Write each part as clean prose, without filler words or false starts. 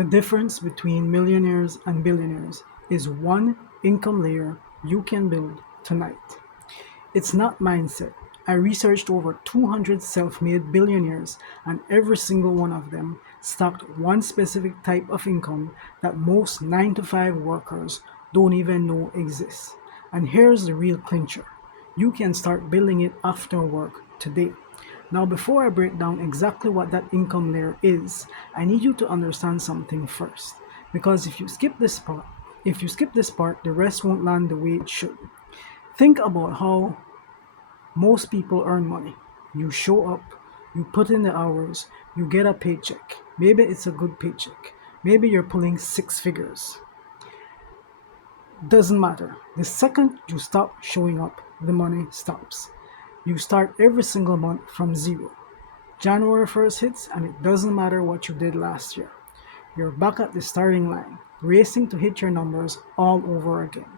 The difference between millionaires and billionaires is one income layer you can build tonight. It's not mindset. I researched over 200 self made billionaires, and every single one of them stacked one specific type of income that most 9 to 5 workers don't even know exists. And here's the real clincher: you can start building it after work today. Now, before I break down exactly what that income layer is, I need you to understand something first. Because if you skip this part, the rest won't land the way it should. Think about how most people earn money. You show up, you put in the hours, you get a paycheck. Maybe it's a good paycheck. Maybe you're pulling six figures. Doesn't matter. The second you stop showing up, the money stops. You start every single month from zero. January 1st hits, and it doesn't matter what you did last year. You're back at the starting line, racing to hit your numbers all over again.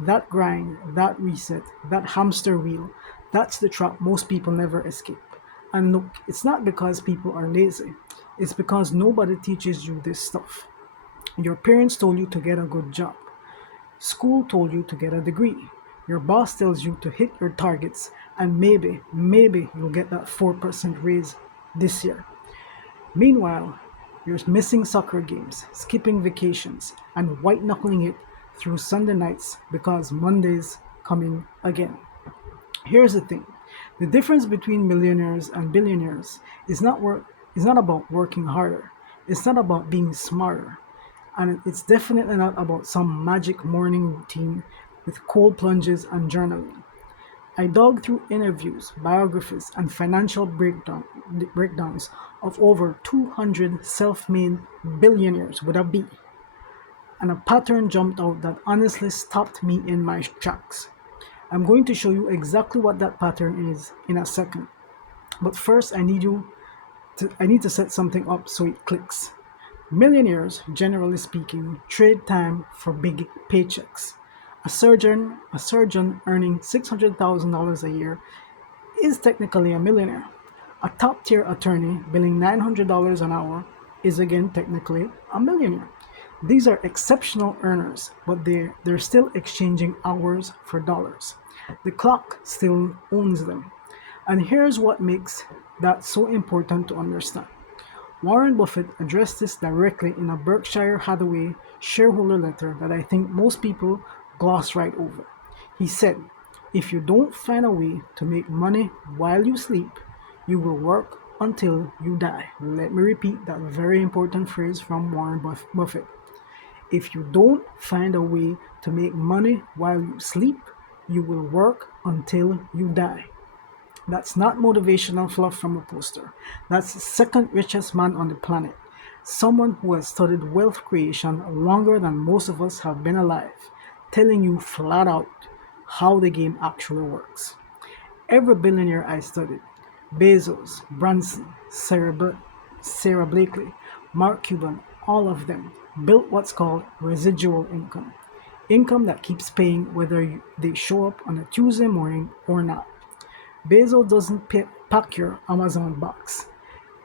That grind, that reset, that hamster wheel, that's the trap most people never escape. And look, it's not because people are lazy, it's because nobody teaches you this stuff. Your parents told you to get a good job. School told you to get a degree. Your boss tells you to hit your targets, and maybe you'll get that 4% raise this year. Meanwhile, you're missing soccer games, skipping vacations, and white knuckling it through Sunday nights because Monday's coming again. Here's the thing: the difference between millionaires and billionaires is not about working harder. It's not about being smarter. And it's definitely not about some magic morning routine with cold plunges and journaling. I dug through interviews, biographies, and breakdowns of over 200 self made billionaires with a B, and a pattern jumped out that honestly stopped me in my tracks. I'm going to show you exactly what that pattern is in a second. But first, I need to set something up so it clicks. Millionaires, generally speaking, trade time for big paychecks. A surgeon earning $600,000 a year is technically a millionaire. A top tier attorney billing $900 an hour is again technically a millionaire. These are exceptional earners, but they're still exchanging hours for dollars. The clock still owns them. And here's what makes that so important to understand. Warren Buffett addressed this directly in a Berkshire Hathaway shareholder letter that I think most people gloss right over. He said, "If you don't find a way to make money while you sleep, you will work until you die." Let me repeat that very important phrase from Warren Buffett. If you don't find a way to make money while you sleep, you will work until you die. That's not motivational fluff from a poster. That's the second richest man on the planet. Someone who has studied wealth creation longer than most of us have been alive, telling you flat out how the game actually works. Every billionaire I studied, Bezos, Branson, Sara Blakely, Mark Cuban, all of them built what's called residual income. Income that keeps paying whether they show up on a Tuesday morning or not. Bezos doesn't pack your Amazon box.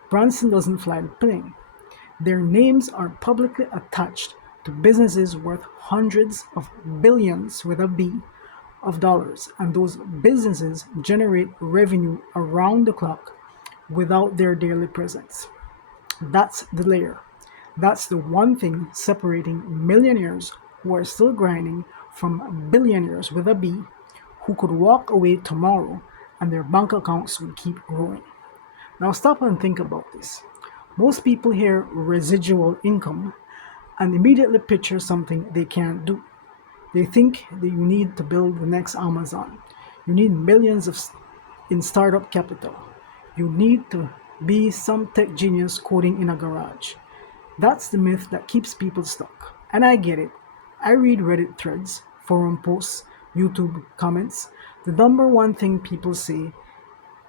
Branson doesn't fly the plane. Their names are publicly attached to businesses worth hundreds of billions with a B of dollars, and those businesses generate revenue around the clock without their daily presence. That's the layer. That's the one thing separating millionaires who are still grinding from billionaires with a B who could walk away tomorrow and their bank accounts will keep growing. Now stop and think about this. Most people hear residual income and immediately picture something they can't do. They think that you need to build the next Amazon. You need millions in startup capital. You need to be some tech genius coding in a garage. That's the myth that keeps people stuck. And I get it. I read Reddit threads, forum posts, YouTube comments. The number one thing people say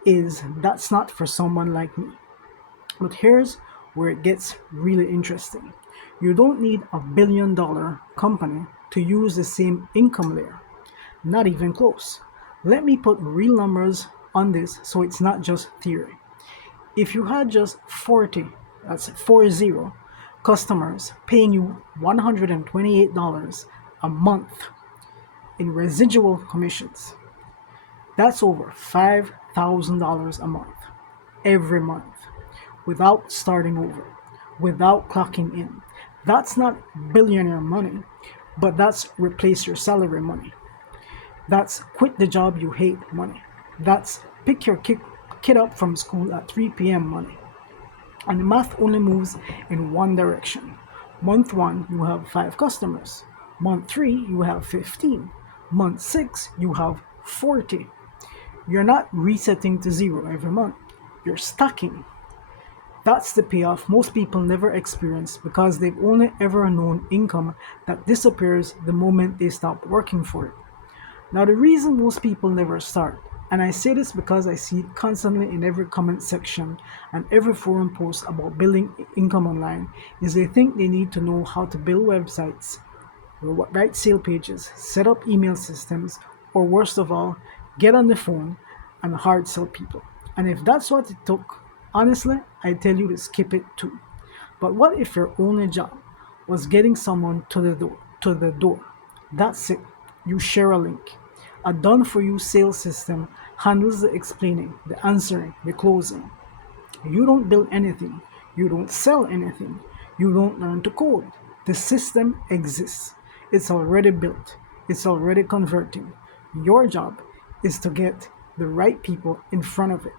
is that's not for someone like me. But here's where it gets really interesting. You don't need a $1 billion company to use the same income layer. Not even close. Let me put real numbers on this so it's not just theory. If you had just 40, that's 40 customers paying you $128 a month in residual commissions. That's over $5,000 a month, every month, without starting over, without clocking in. That's not billionaire money, but that's replace your salary money. That's quit the job you hate money. That's pick your kid up from school at 3 p.m. money. And the math only moves in one direction. Month one, you have 5 customers. Month three, you have 15. Month six, you have 40. You're not resetting to zero every month. You're stacking. That's the payoff most people never experience because they've only ever known income that disappears the moment they stop working for it. Now, the reason most people never start, and I say this because I see it constantly in every comment section and every forum post about building income online, is they think they need to know how to build websites, write sale pages, set up email systems, or worst of all, get on the phone and hard sell people. And if that's what it took, honestly, I tell you to skip it too. But what if your only job was getting someone to the door? That's it. You share a link. A done for you sales system handles the explaining, the answering, the closing. You don't build anything. You don't sell anything. You don't learn to code. The system exists. It's already built. It's already converting. Your job is to get the right people in front of it.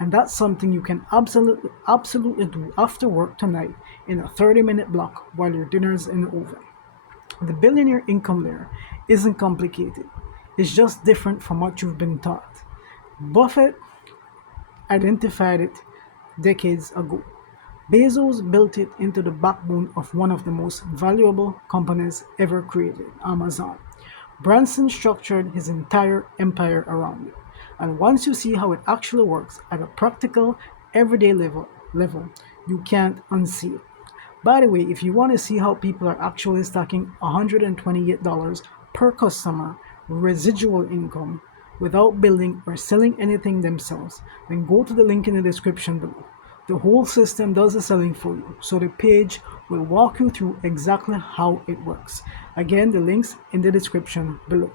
And that's something you can absolutely do after work tonight in a 30-minute block while your dinner's in the oven. The billionaire income layer isn't complicated. It's just different from what you've been taught. Buffett identified it decades ago. Bezos built it into the backbone of one of the most valuable companies ever created, Amazon. Branson structured his entire empire around it. And once you see how it actually works at a practical, everyday level, you can't unsee it. By the way, if you want to see how people are actually stacking $128 per customer residual income without building or selling anything themselves, then go to the link in the description below. The whole system does the selling for you, so the page will walk you through exactly how it works. Again, the links in the description below.